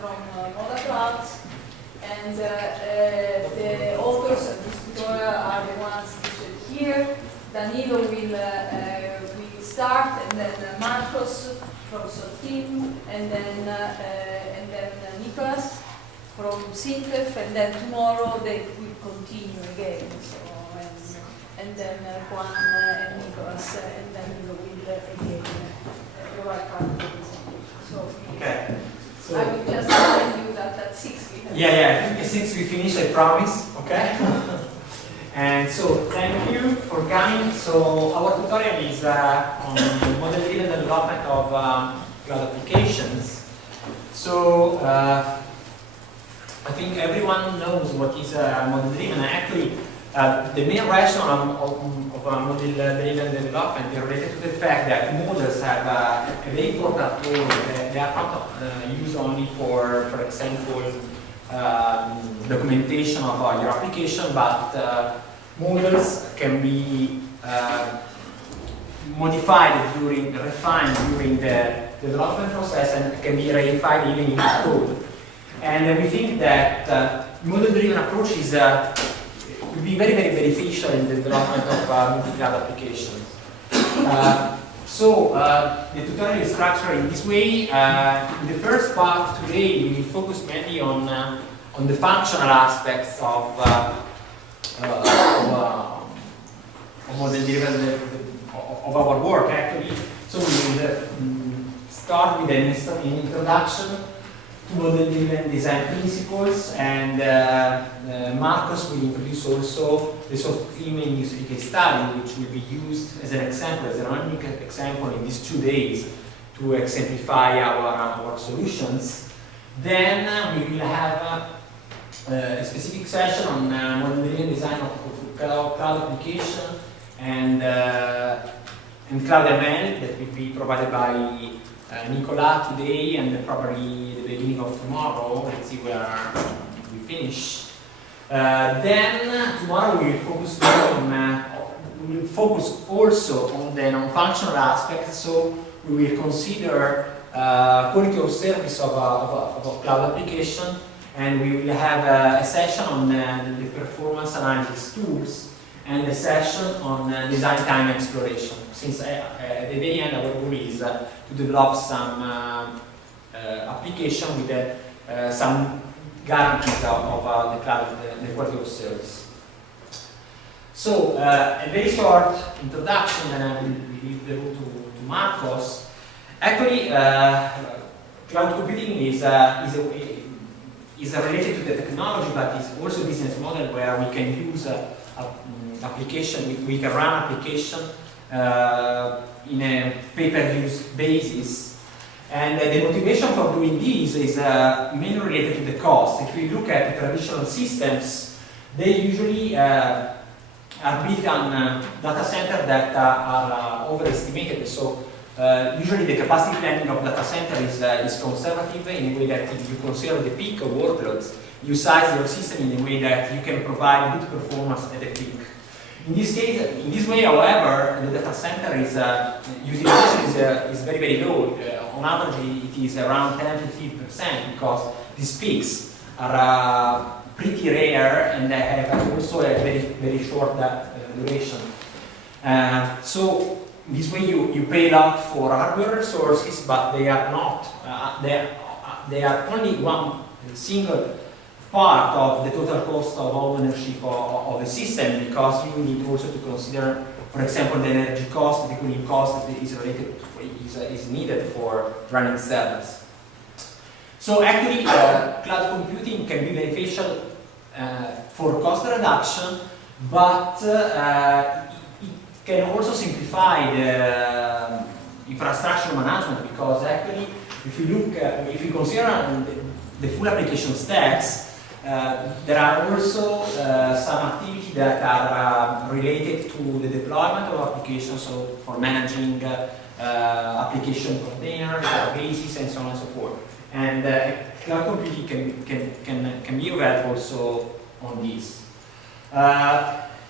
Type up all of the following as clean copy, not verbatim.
from MODAClouds, and the authors of this tutorial are the ones listed here. Danilo will start, and then Marcos from SOTIM, and then Nicholas from Syntef, and then tomorrow they will continue again. So, and then Juan and Nicholas and Danilo will again provide part of the presentation. So, okay. So I will just tell you that at 6 we have. Yeah, I think at 6 we finish, I promise. Okay. And so thank you for coming. So our tutorial is on model-driven development of cloud applications. So I think everyone knows what is model-driven. Actually, the main rationale of model-driven development is related to the fact that models have a very important role. They are not used only for example, documentation of your application, but models can be refined during the development process, and can be reified even in code. And we think that model-driven approach is will be very, very beneficial in the development of multi-cloud applications. So the tutorial is structured in this way. In the first part today, we will focus mainly on the functional aspects of model-driven of our work, actually. So we will start with an introduction to model-driven design principles, and Marcos will introduce also the SOTIM industry case study, which will be used as an example, as a running example in these 2 days to exemplify our solutions. Then we will have a specific session on model-driven design of cloud application and cloud ML that will be provided by Nicola today, and probably the beginning of tomorrow. Let's see where we finish. Then tomorrow we will focus also on the non-functional aspects. So we will consider quality of service of a cloud application, and we will have a session on the performance analysis tools, and a session on design time exploration. Since at the very end our goal is to develop some application with some guarantees of the cloud, the quality of service. So a very short introduction, and I will leave the room to Marcos. Actually, cloud computing is related to the technology, but it's also a business model where we can use application, we can run application in a pay-per-use basis. And the motivation for doing this is mainly related to the cost. If we look at the traditional systems, they usually are built on data centers that are overestimated. So usually the capacity planning of data center is conservative in a way that if you consider the peak of workloads, you size your system in a way that you can provide good performance at the peak. In this case, in this way, however, the data center utilization is very, very low. On average, it is around 10–15%, because these peaks are pretty rare, and they have also a very, very short duration. So this way, you pay a lot for hardware resources, but they are not. They are only one single part of the total cost of ownership of a system, because you need also to consider, for example, the energy cost, the cooling cost that is needed for running servers. So actually, cloud computing can be beneficial for cost reduction, but it can also simplify the infrastructure management, because actually, if you consider the full application stacks, there are also some activities that are related to the deployment of applications, so for managing application containers, databases, and so on and so forth. And cloud computing can be available also on this.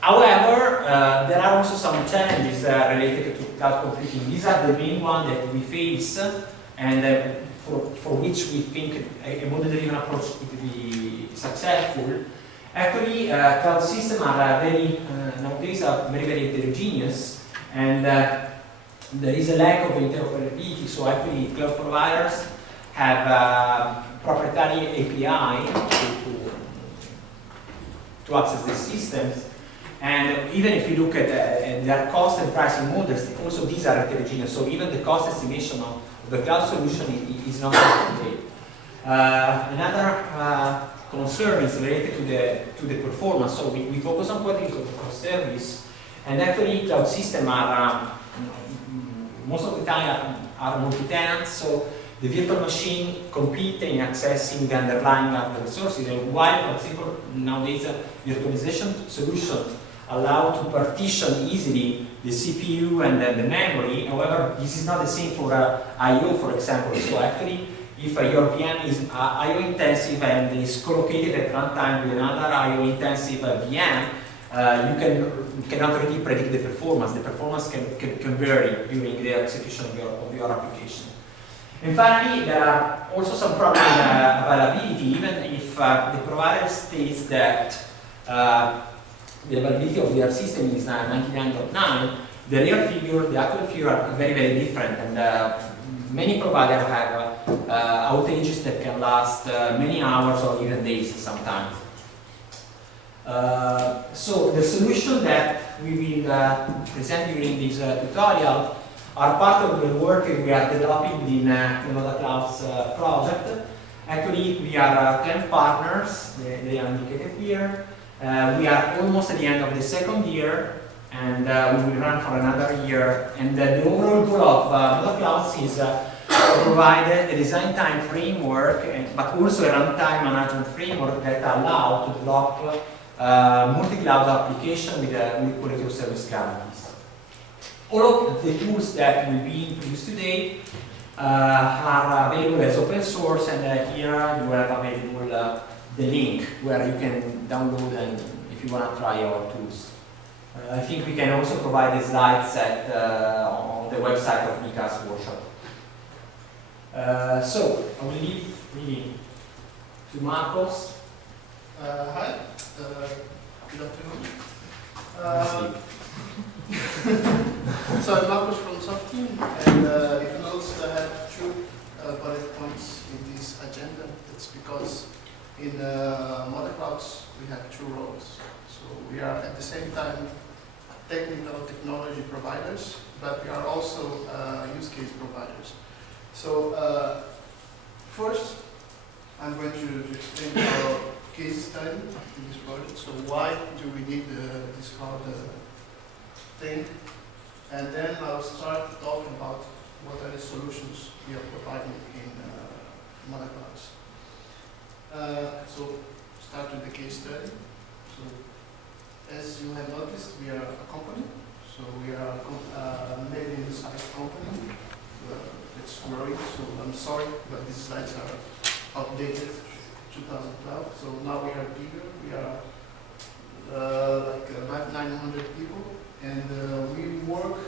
However, there are also some challenges related to cloud computing. These are the main ones that we face and for which we think a model-driven approach would be successful. Actually, cloud systems are nowadays are very heterogeneous, and there is a lack of interoperability. So actually, cloud providers have proprietary API to access the systems. And even if you look at their cost and pricing models, also these are heterogeneous. So even the cost estimation of the cloud solution is not complete. Another concern is related to the performance. So we focus on quality of service, and actually cloud systems are most of the time are multi-tenant. So the virtual machine compete in accessing the underlying resources. And while, for example, nowadays virtualization solutions allow to partition easily the CPU and the memory. However, this is not the same for I/O, for example. So actually, if your VM is I/O intensive and is co-located at runtime with another I/O intensive VM, you cannot really predict the performance. The performance can vary during the execution of your application. And finally, there are also some problems in availability, even if the provider states that the availability of their system is 99.9, the real figure, the actual figure are very different, and many providers have outages that can last many hours or even days sometimes. So the solution that we will present during this tutorial are part of the work we are developing in the MODAClouds project. Actually, we are 10 partners, they are indicated here. We are almost at the end of the second year, and we will run for another year. And the overall goal of MODAClouds is to provide a design time framework, but also a runtime management framework that allow to develop multi-cloud application with quality of service guarantees. All of the tools that will be introduced today are available as open source, and here you have available the link where you can download and if you want to try our tools. I think we can also provide the slide set on the website of Mika's workshop. So I will leave really to Marcos. Hi, good afternoon. So I'm Marcos from Softeam, and if you notice, I have two bullet points in this agenda. That's because in MODAClouds we have two roles. So we are at the same time technology providers, but we are also use case providers. So first, I'm going to explain our case study in this project. So why do we need this cloud thing? And then I'll start talking about what are the solutions we are providing in MODAClouds. So start with the case study. So as you have noticed, we are a company. So we are a medium-sized company. It's growing. So I'm sorry, but these slides are outdated. 2012. So now we are bigger. We are like about 900 people, and we work.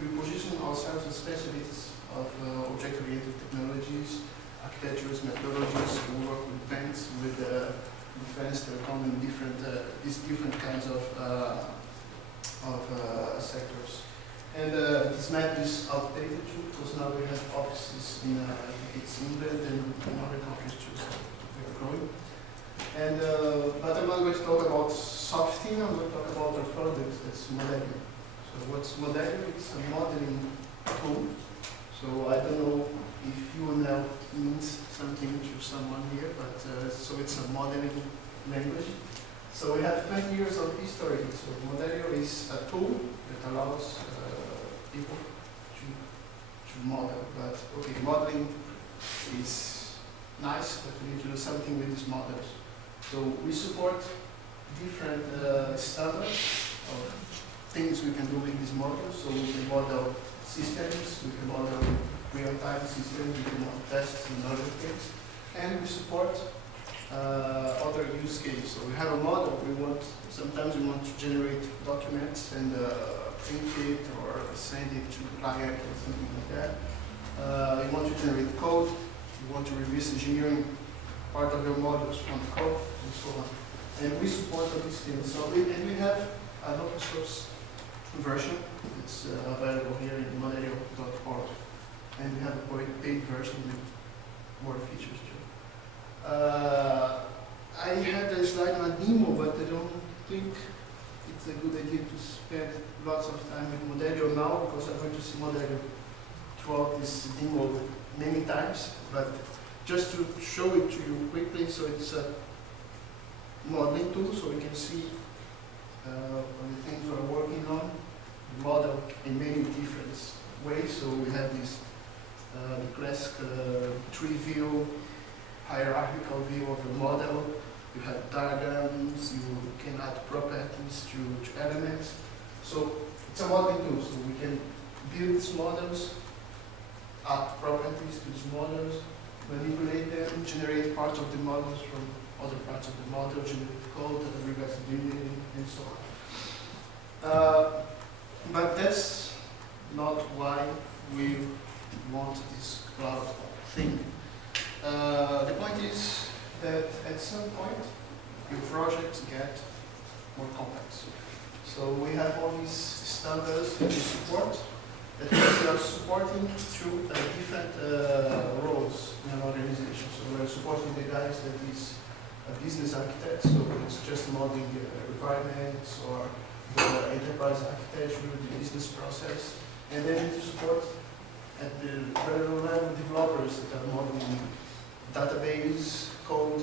We position ourselves as specialists of object-oriented technologies, architectures, methodologies. We work with banks, with defense, telecom, and these different kinds of sectors. And this map is outdated too, because now we have offices in England and in other countries too, so we are growing. And but I'm not going to talk about Softeam. I'm going to talk about our product. That's MODAClouds. So what's MODAClouds? It's a modeling tool. So I don't know if UNL means something to someone here, but so it's a modeling language. So we have 20 years of history. So MODAClouds is a tool that allows people to model. But okay, modeling is nice, but we need to do something with these models. So we support different standards of things we can do with these models. So we can model systems, we can model real-time systems, we can model tests and other things. And we support other use cases. So we have a model, sometimes we want to generate documents and print it or send it to the client or something like that. generate code, you want to reverse engineering part of your modules from code, and so on. And we support all these things. So and we have an open source version. It's available here in MODAClouds.org. And we have a paid version with more features too. I had a slide on a demo, but I don't think it's a good idea to spend lots of time with Modelio now, because I'm going to see Modelio throughout this demo many times. But just to show it to you quickly, so it's a modeling tool, so we can see the things we're working on, model in many different ways. So we have this classic tree view, hierarchical view of the model. You have diagrams, you can add properties to elements. So it's a modeling tool, so we can build these models, add properties to these models, manipulate them, generate parts of the models from other parts of the model, generate code that regards engineering, and so on. But that's not why we want this cloud thing. The point is that at some point your projects get more complex. So we have all these standards that we support, that we are supporting through different roles in an organization. So we're supporting the guys that is a business architect, so it's just modeling requirements, or the enterprise architecture, the business process, and then to support at the very low level developers that are modeling database code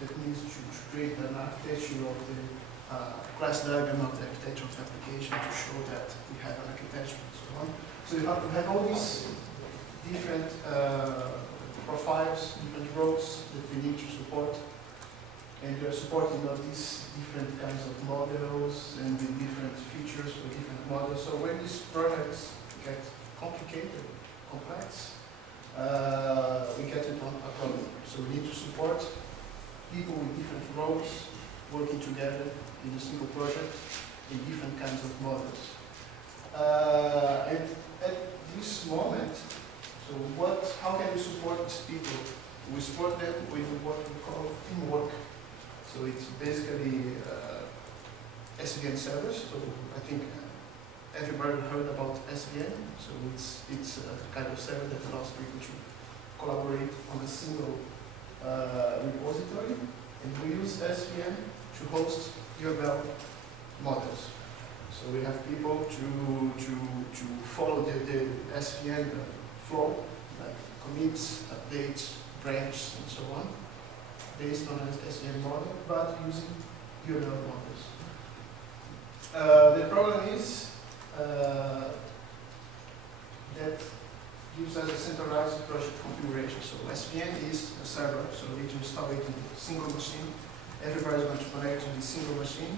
that needs to create an architecture of the class diagram of the architecture of the application to show that we have an architecture and so on. So you have all these different profiles, different roles that we need to support, and we are supporting all these different kinds of models and the different features for different models. So when these projects get complicated, complex, we get it on a problem. So we need to support people with different roles working together in a single project in different kinds of models. And at this moment, so how can we support these people? We support them with what we call teamwork. So it's basically SVN servers. So I think everybody heard about SVN. So it's a kind of server that allows people to collaborate on a single repository. And we use SVN to host UML models. So we have people to follow the SVN flow, like commits, updates, branches, and so on, based on an SVN model, but using UML models. The problem is that gives us a centralized project configuration. So SVN is a server, so we need to install it in a single machine. Everybody is going to connect to the single machine,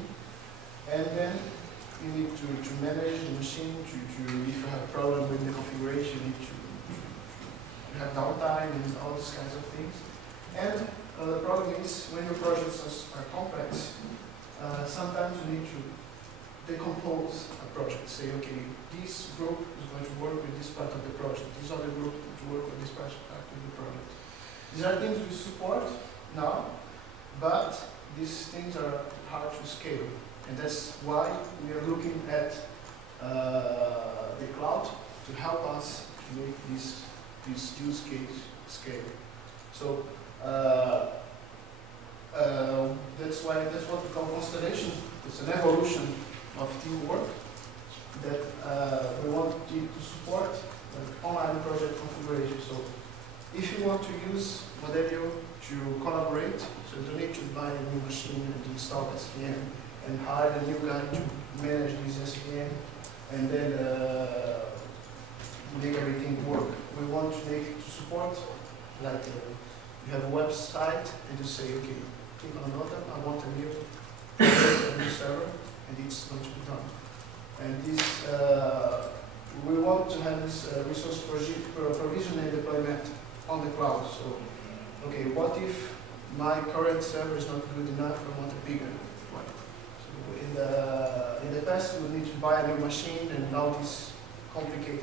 and then you need to manage the machine. If you have a problem with the configuration, you need to have downtime and all these kinds of things. And the problem is when your projects are complex, sometimes you need to decompose a project. Say, okay, this group is going to work with this part of the project. This other group is going to work with this part of the project. These are things we support now, but these things are hard to scale. And that's why we are looking at the cloud to help us to make this use case scale. So that's what we call constellation. It's an evolution of teamwork that we want to support online project configuration. So if you want to use Modelio to collaborate, so you don't need to buy a new machine and install SVN and hire a new guy to manage this SVN and then make everything work. We want to support, like you have a website and you say, okay, click on a button, I want a new server, and it's going to be done. And this, we want to have this resource provision and deployment on the cloud. So, okay, what if my current server is not good enough? I want a bigger one. So in the past, we would need to buy a new machine, and now this complicated